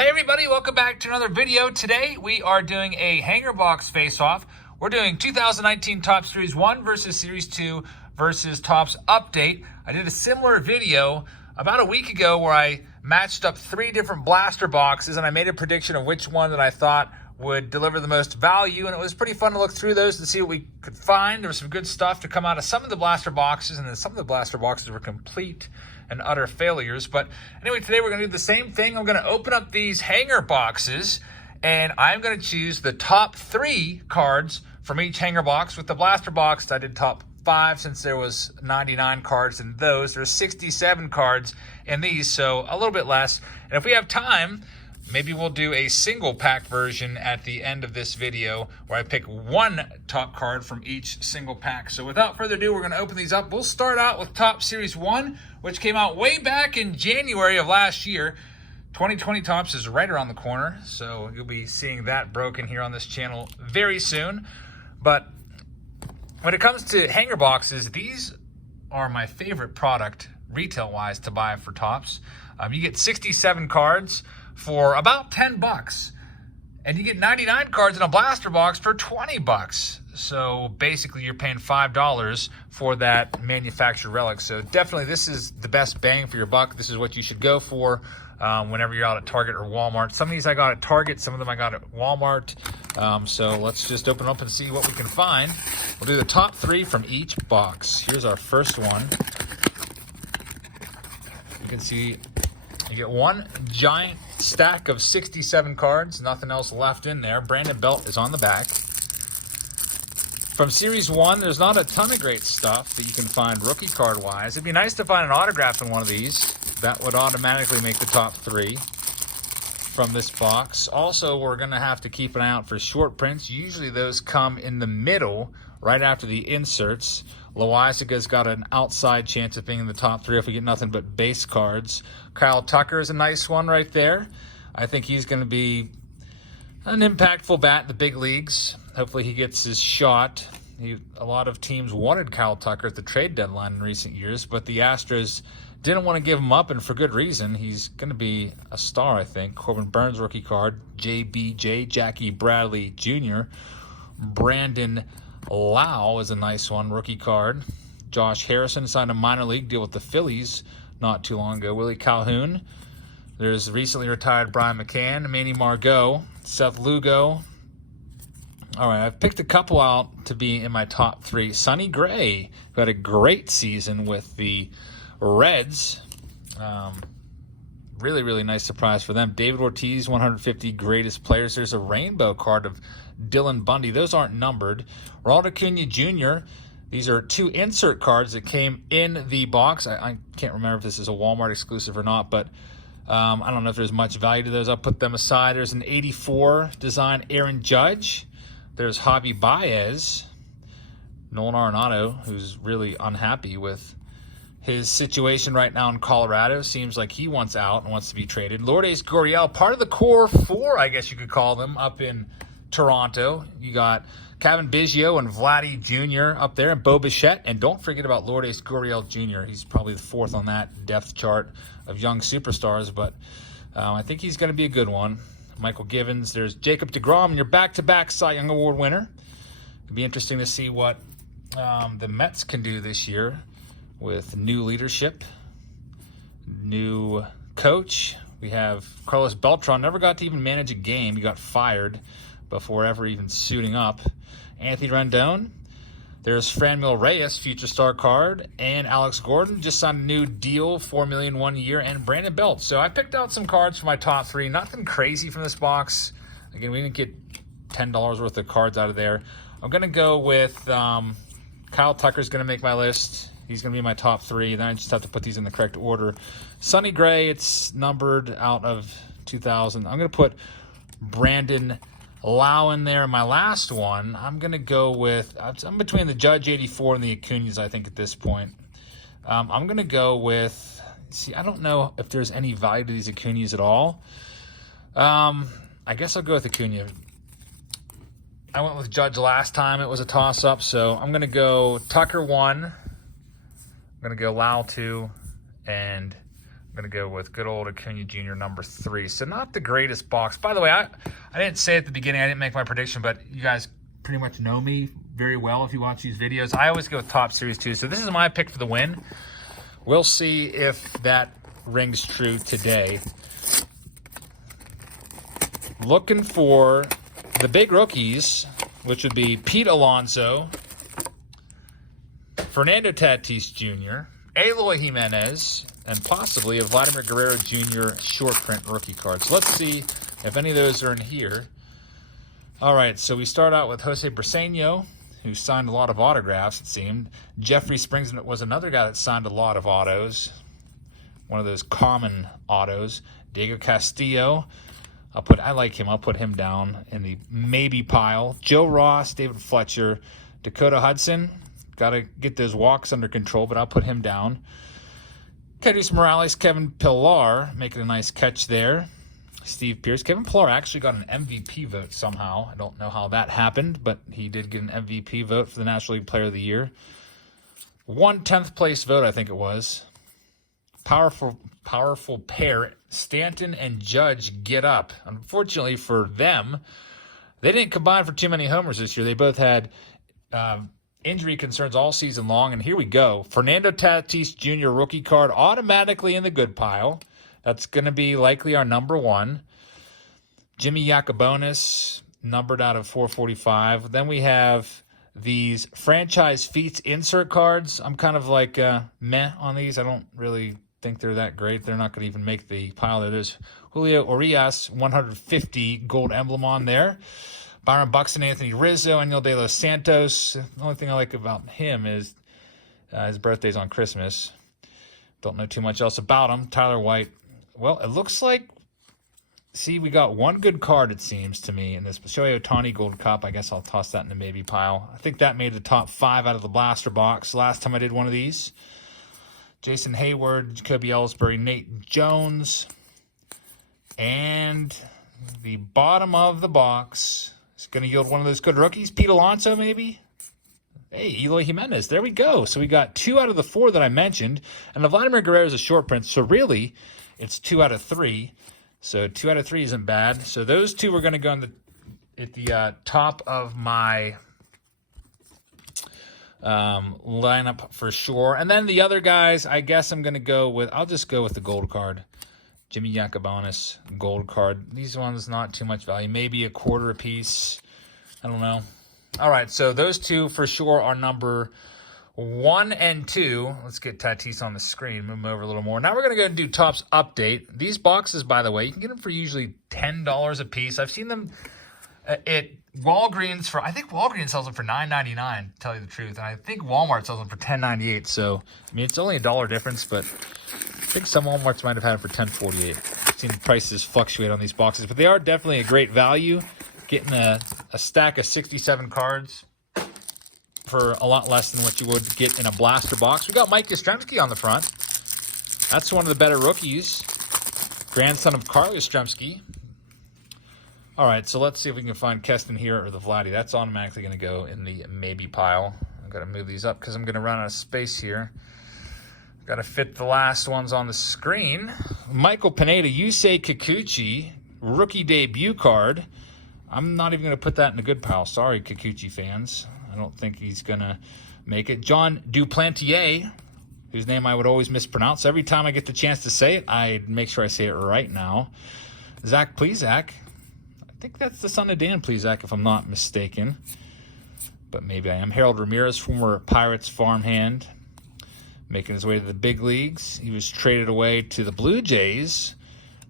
Hey everybody, welcome back to another video. Today we are doing a hanger box face-off. We're doing 2019 Topps Series 1 versus Series 2 versus Topps Update. I did a similar video about a week ago where I matched up 3 different blaster boxes and I made a prediction of which one that I thought would deliver the most value, and it was pretty fun to look through those and see what we could find. There was some good stuff to come out of some of the blaster boxes, and then some of the blaster boxes were complete and utter failures. But anyway, today we're going to do the same thing. I'm going to open up these hanger boxes, and I'm going to choose the top 3 cards from each hanger box. With the blaster box, I did top 5 since there was 99 cards in those. There's 67 cards in these, so a little bit less. And if we have time, maybe we'll do a single pack version at the end of this video where I pick one top card from each single pack. So without further ado, we're going to open these up. We'll start out with Topps Series 1, which came out way back in January of last year. 2020 Topps is right around the corner, so you'll be seeing that broken here on this channel very soon. But when it comes to hanger boxes, these are my favorite product retail-wise to buy for Topps. You get 67 cards for about 10 bucks, and you get 99 cards in a blaster box for 20 bucks. So basically you're paying $5 for that manufactured relic. So definitely this is the best bang for your buck. This is what you should go for whenever you're out at Target or Walmart. Some of these I got at Target, some of them I got at Walmart. So let's just open up and see what we can find. We'll do the top 3 from each box. Here's our first one. You can see you get one giant stack of 67 cards, nothing else left in there. Brandon Belt is on the back. From Series 1, there's not a ton of great stuff that you can find rookie card-wise. It'd be nice to find an autograph in one of these. That would automatically make the top 3 from this box. Also, we're going to have to keep an eye out for short prints. Usually those come in the middle, right after the inserts. Loizaga's got an outside chance of being in the top 3 if we get nothing but base cards. Kyle Tucker is a nice one right there. I think he's going to be an impactful bat in the big leagues. Hopefully he gets his shot. A lot of teams wanted Kyle Tucker at the trade deadline in recent years, but the Astros didn't want to give him up, and for good reason. He's going to be a star, I think. Corbin Burns rookie card. JBJ, Jackie Bradley Jr. Brandon Lau is a nice one, rookie card. Josh Harrison signed a minor league deal with the Phillies not too long ago. Willie Calhoun. There's recently retired Brian McCann, Manny Margot, Seth Lugo. All right, I've picked a couple out to be in my top 3. Sonny Gray, who had a great season with the Reds. Really, really nice surprise for them. David Ortiz, 150 greatest players. There's a rainbow card of Dylan Bundy. Those aren't numbered. Ronald Acuna Jr. These are 2 insert cards that came in the box. I can't remember if this is a Walmart exclusive or not, but I don't know if there's much value to those. I'll put them aside. There's an 84 design Aaron Judge. There's Javi Baez. Nolan Arenado, who's really unhappy with his situation right now in Colorado. Seems like he wants out and wants to be traded. Lourdes Gurriel, part of the core 4, I guess you could call them, up in Toronto. You got Kevin Biggio and Vladdy Jr. up there, and Bo Bichette. And don't forget about Lourdes Gurriel Jr. He's probably the 4th on that depth chart of young superstars, but I think he's going to be a good one. Michael Givens. There's Jacob deGrom, your back-to-back Cy Young Award winner. It'll be interesting to see what the Mets can do this year with new leadership, new coach. We have Carlos Beltran, never got to even manage a game. He got fired before ever even suiting up. Anthony Rendon. There's Franmil Reyes, future star card, and Alex Gordon just signed a new deal, $4 million 1 year, and Brandon Belt. So I picked out some cards for my top 3. Nothing crazy from this box. Again, we didn't get $10 worth of cards out of there. I'm going to go with Kyle Tucker's going to make my list. He's going to be my top 3. Then I just have to put these in the correct order. Sonny Gray, it's numbered out of 2000. I'm going to put Brandon Lau in there. My last one, I'm going to go with, I'm between the Judge 84 and the Acuñas, I think, at this point. I'm going to go with, I don't know if there's any value to these Acuñas at all. I guess I'll go with Acuna. I went with Judge last time. It was a toss-up, so I'm going to go Tucker 1. I'm going to go Lau 2 and I'm going to go with good old Acuna Jr. number 3. So not the greatest box. By the way, I didn't say at the beginning, I didn't make my prediction, but you guys pretty much know me very well if you watch these videos. I always go with Top Series 2. So this is my pick for the win. We'll see if that rings true today. Looking for the big rookies, which would be Pete Alonso, Fernando Tatis Jr., Eloy Jimenez, and possibly a Vladimir Guerrero Jr. short print rookie card. So let's see if any of those are in here. All right, so we start out with Jose Briseño, who signed a lot of autographs, it seemed. Jeffrey Springs was another guy that signed a lot of autos, one of those common autos. Diego Castillo, I like him. I'll put him down in the maybe pile. Joe Ross, David Fletcher, Dakota Hudson. Got to get those walks under control, but I'll put him down. Kedris Morales, Kevin Pillar making a nice catch there. Steve Pearce. Kevin Pillar actually got an MVP vote somehow. I don't know how that happened, but he did get an MVP vote for the National League Player of the Year. 1/10th place vote, I think it was. Powerful pair. Stanton and Judge get up. Unfortunately for them, they didn't combine for too many homers this year. They both had injury concerns all season long, and here we go. Fernando Tatis Jr. rookie card automatically in the good pile. That's going to be likely our number 1. Jimmy Yacobonis, numbered out of 445. Then we have these franchise feats insert cards. I'm kind of like meh on these. I don't really think they're that great. They're not going to even make the pile there. There's Julio Urias, 150 gold emblem on there. Byron Buxton, Anthony Rizzo, Anil De Los Santos. The only thing I like about him is his birthday's on Christmas. Don't know too much else about him. Tyler White. Well, it looks like, see, we got one good card, it seems to me, in this Shohei Ohtani Gold Cup. I guess I'll toss that in the maybe pile. I think that made the top 5 out of the blaster box last time I did one of these. Jason Hayward, Jacoby Ellsbury, Nate Jones. And the bottom of the box is going to yield one of those good rookies. Pete Alonso, maybe? Hey, Eloy Jimenez. There we go. So we got 2 out of the 4 that I mentioned. And the Vladimir Guerrero is a short print. So really, it's 2 out of 3. So 2 out of 3 isn't bad. So those 2 are going to go at the top of my lineup for sure. And then the other guys, I guess I'm going to go with, I'll just go with the gold card. Jimmy Yacobonis, gold card. These ones, not too much value. Maybe a quarter a piece. I don't know. All right, so those 2 for sure are number 1 and 2. Let's get Tatis on the screen. Move him over a little more. Now we're going to go and do Topps Update. These boxes, by the way, you can get them for usually $10 a piece. I've seen them at Walgreens for, I think Walgreens sells them for $9.99, to tell you the truth. And I think Walmart sells them for $10.98. So, I mean, it's only $1 difference, but I think some Walmarts might have had it for $10.48. I've seen prices fluctuate on these boxes, but they are definitely a great value. Getting a stack of 67 cards for a lot less than what you would get in a blaster box. We got Mike Yastrzemski on the front. That's one of the better rookies. Grandson of Carl Yastrzemski. All right, so let's see if we can find Keston here or the Vladdy. That's automatically going to go in the maybe pile. I've got to move these up because I'm going to run out of space here. Got to fit the last ones on the screen. Michael Pineda, Yusei Kikuchi, rookie debut card. I'm not even going to put that in the good pile. Sorry, Kikuchi fans. I don't think he's going to make it. John Duplantier, whose name I would always mispronounce. Every time I get the chance to say it, I make sure I say it right now. Zach Plesac. I think that's the son of Dan Plesac, if I'm not mistaken. But maybe I am. Harold Ramirez, former Pirates farmhand, making his way to the big leagues. He was traded away to the Blue Jays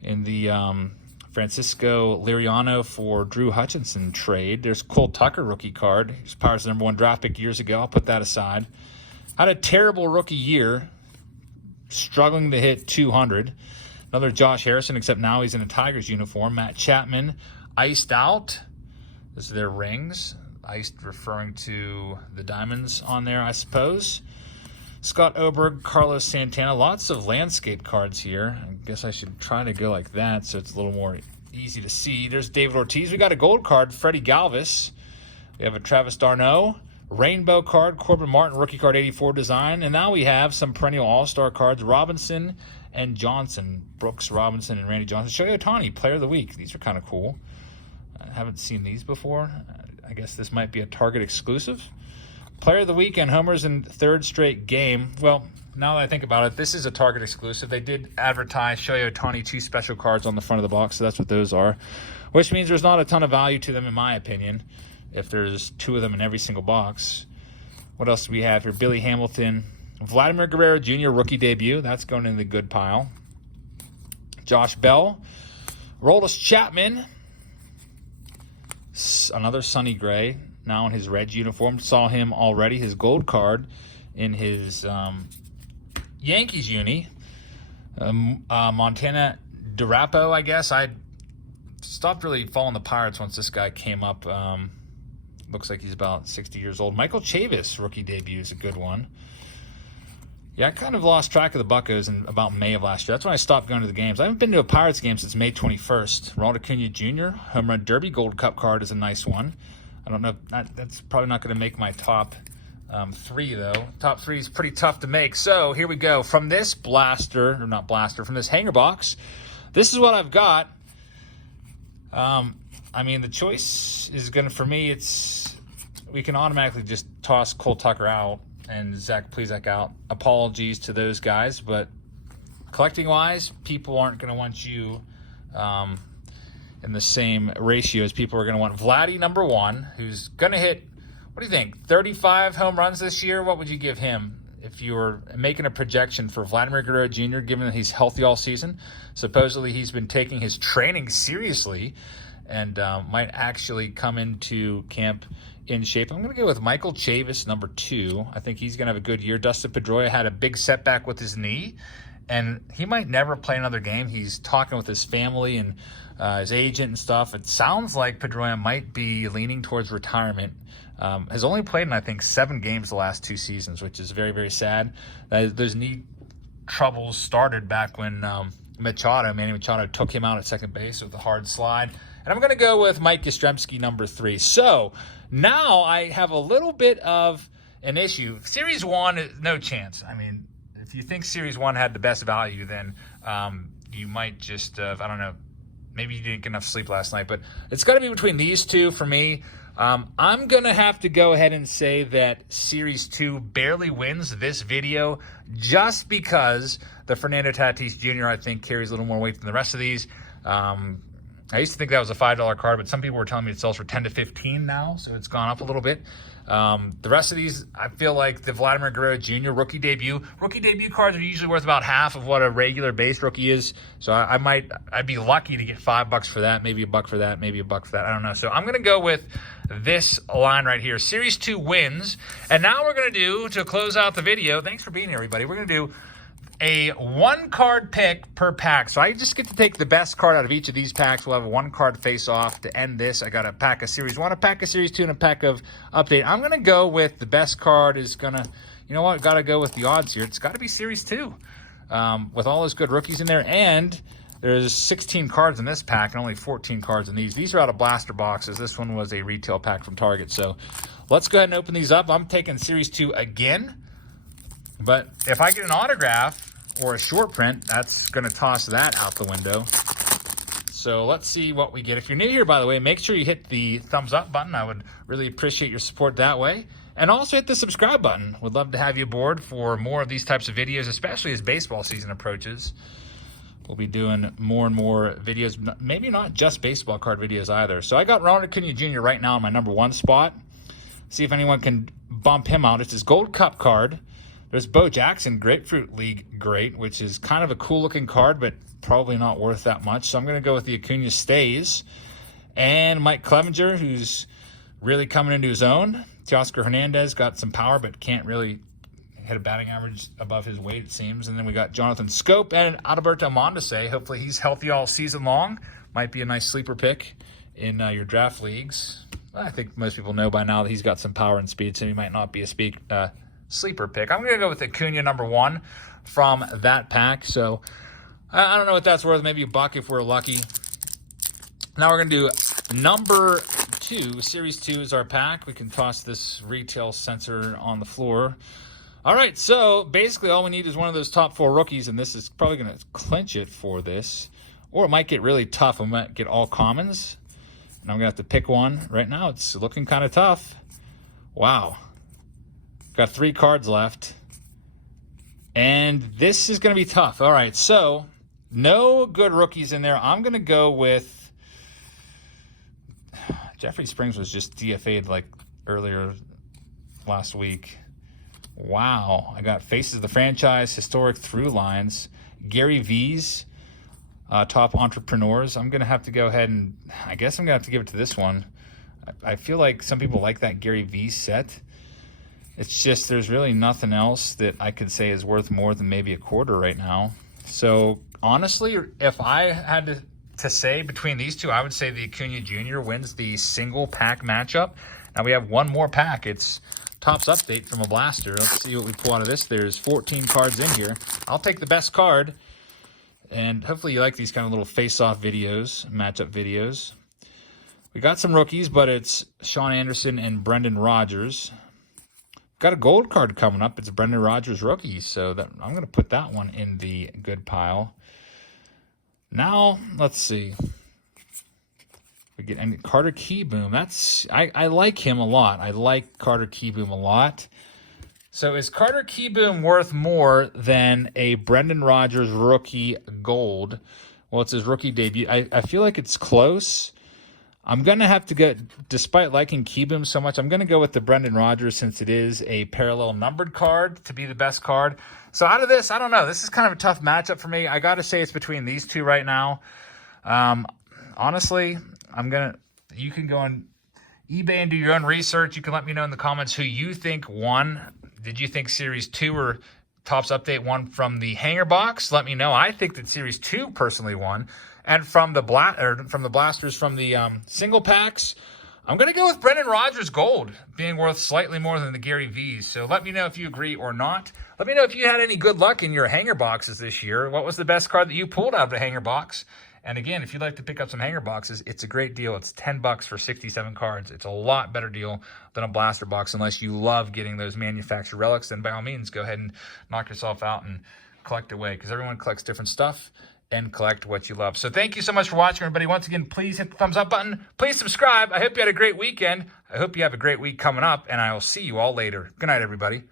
in the Francisco Liriano for Drew Hutchinson trade. There's Cole Tucker rookie card. He was Pirates' #1 draft pick years ago. I'll put that aside. Had a terrible rookie year, struggling to hit 200. Another Josh Harrison, except now he's in a Tigers uniform. Matt Chapman, iced out. Those are their rings. Iced referring to the diamonds on there, I suppose. Scott Oberg, Carlos Santana. Lots of landscape cards here. I guess I should try to go like that so it's a little more easy to see. There's David Ortiz. We got a gold card, Freddie Galvis. We have a Travis d'Arnaud. Rainbow card, Corbin Martin, rookie card 84 design. And now we have some perennial all-star cards, Robinson and Johnson. Brooks Robinson and Randy Johnson. Shohei Ohtani, Player of the Week. These are kind of cool. I haven't seen these before. I guess this might be a Target exclusive. Player of the Week and homers in third straight game. Well, now that I think about it, this is a Target exclusive. They did advertise Shohei Ohtani 2 special cards on the front of the box, so that's what those are. Which means there's not a ton of value to them, in my opinion, if there's 2 of them in every single box. What else do we have here? Billy Hamilton. Vladimir Guerrero Jr. rookie debut. That's going in the good pile. Josh Bell. Aroldis Chapman. Another Sonny Gray. Now in his red uniform. Saw him already. His gold card in his Yankees uni. Montana DiRapo, I guess. I stopped really following the Pirates once this guy came up. Looks like he's about 60 years old. Michael Chavis, rookie debut, is a good one. Yeah, I kind of lost track of the Buccos in about May of last year. That's when I stopped going to the games. I haven't been to a Pirates game since May 21st. Ronald Acuna Jr., Home Run Derby Gold Cup card is a nice one. I don't know. That's probably not going to make my top 3, though. Top 3 is pretty tough to make. So here we go. From this blaster, or not blaster, from this hanger box, this is what I've got. I mean, the choice is going to, for me, we can automatically just toss Cole Tucker out and Zach Plesac out. Apologies to those guys, but collecting-wise, people aren't going to want you in the same ratio as people are going to want Vladdy number 1, who's going to hit, what do you think, 35 home runs this year? What would you give him if you were making a projection for Vladimir Guerrero Jr., given that he's healthy all season? Supposedly he's been taking his training seriously and might actually come into camp in shape. I'm going to go with Michael Chavis, number 2. I think he's going to have a good year. Dustin Pedroia had a big setback with his knee, and he might never play another game. He's talking with his family and his agent and stuff. It sounds like Pedroia might be leaning towards retirement. Has only played in, I think, 7 games the last 2 seasons, which is very, very sad. Those knee troubles started back when Manny Machado took him out at second base with a hard slide. And I'm going to go with Mike Yastrzemski, number 3. So now I have a little bit of an issue. Series 1, no chance. I mean, if you think Series 1 had the best value, then you might just, I don't know, maybe you didn't get enough sleep last night. But it's got to be between these 2 for me. I'm going to have to go ahead and say that Series 2 barely wins this video just because the Fernando Tatis Jr., I think, carries a little more weight than the rest of these. I used to think that was a $5 card, but some people were telling me it sells for $10 to $15 now, so it's gone up a little bit. The rest of these, I feel like the Vladimir Guerrero Jr. rookie debut cards are usually worth about half of what a regular base rookie is. So I'd be lucky to get $5 for that, maybe $1 for that, maybe $1 for that. I don't know. So I'm going to go with this line right here. Series 2 wins. And now we're going to do, to close out the video, thanks for being here, everybody. We're going to do a 1-card pick per pack. So I just get to take the best card out of each of these packs. We'll have a 1-card face-off to end this. I got a pack of Series 1, a pack of Series 2, and a pack of Update. I'm going to go with the best card is going to, you know what, got to go with the odds here. It's got to be Series 2 with all those good rookies in there. And there's 16 cards in this pack and only 14 cards in these. These are out of blaster boxes. This one was a retail pack from Target. So let's go ahead and open these up. I'm taking Series 2 again. But if I get an autograph or a short print, that's going to toss that out the window. So let's see what we get. If you're new here, by the way, make sure you hit the thumbs up button. I would really appreciate your support that way. And also hit the subscribe button. Would love to have you aboard for more of these types of videos, especially as baseball season approaches. We'll be doing more and more videos, maybe not just baseball card videos either. So I got Ronald Acuna Jr. right now in my number 1 spot. See if anyone can bump him out. It's his Gold Cup card. There's Bo Jackson, Grapefruit League Great, which is kind of a cool-looking card, but probably not worth that much. So I'm going to go with the Acuna Stays. And Mike Clevenger, who's really coming into his own. Teoscar Hernandez got some power, but can't really hit a batting average above his weight, it seems. And then we got Jonathan Scope and Adalberto Mondesi. Hopefully he's healthy all season long. Might be a nice sleeper pick in your draft leagues. I think most people know by now that he's got some power and speed, so he might not be a sleeper pick. I'm going to go with Acuna number 1 from that pack. So I don't know what that's worth. Maybe $1 if we're lucky. Now we're going to do number 2. Series 2 is our pack. We can toss this retail sensor on the floor. All right, so basically all we need is one of those top 4 rookies, and this is probably going to clinch it for this. Or it might get really tough. I might get all commons, and I'm going to have to pick one. Right now it's looking kind of tough. Wow. Got 3 cards left. And this is going to be tough. All right, so no good rookies in there. I'm going to go with Jeffrey Springs was just DFA'd like earlier last week. Wow. I got Faces of the Franchise, Historic Through Lines, Gary V's, Top Entrepreneurs. I'm going to have to go ahead and, I guess I'm going to have to give it to this one. I feel like some people like that Gary V set. It's just there's really nothing else that I could say is worth more than maybe a quarter right now. So honestly, if I had to say between these two, I would say the Acuna Jr. wins the single pack matchup. Now we have one more pack. It's Topps Update from a blaster. Let's see what we pull out of this. There's 14 cards in here. I'll take the best card. And hopefully you like these kind of little face-off videos, matchup videos. We got some rookies, but it's Sean Anderson and Brendan Rodgers. Got a gold card coming up. It's Brendan Rodgers rookie, so I'm going to put that one in the good pile. Now, let's see. We get Carter Kieboom. I like him a lot. I like Carter Kieboom a lot. So is Carter Kieboom worth more than a Brendan Rodgers rookie gold? Well, it's his rookie debut. I feel like it's close. I'm going to have to go, despite liking Kieboom so much, I'm going to go with the Brendan Rodgers since it is a parallel numbered card to be the best card. So out of this, I don't know. This is kind of a tough matchup for me. I got to say it's between these two right now. Honestly, you can go on eBay and do your own research. You can let me know in the comments who you think won. Did you think Series 2 or Topps Update won from the hanger box? Let me know. I think that Series 2 personally won. And from the blasters from the single packs, I'm going to go with Brendan Rodgers gold being worth slightly more than the Gary V's. So let me know if you agree or not. Let me know if you had any good luck in your hanger boxes this year. What was the best card that you pulled out of the hanger box? And again, if you'd like to pick up some hanger boxes, it's a great deal. It's $10 for 67 cards. It's a lot better deal than a blaster box unless you love getting those manufactured relics. Then by all means, go ahead and knock yourself out and collect away because everyone collects different stuff. And collect what you love. So thank you so much for watching, everybody. Once again, please hit the thumbs up button. Please subscribe. I hope you had a great weekend. I hope you have a great week coming up, and I will see you all later. Good night, everybody.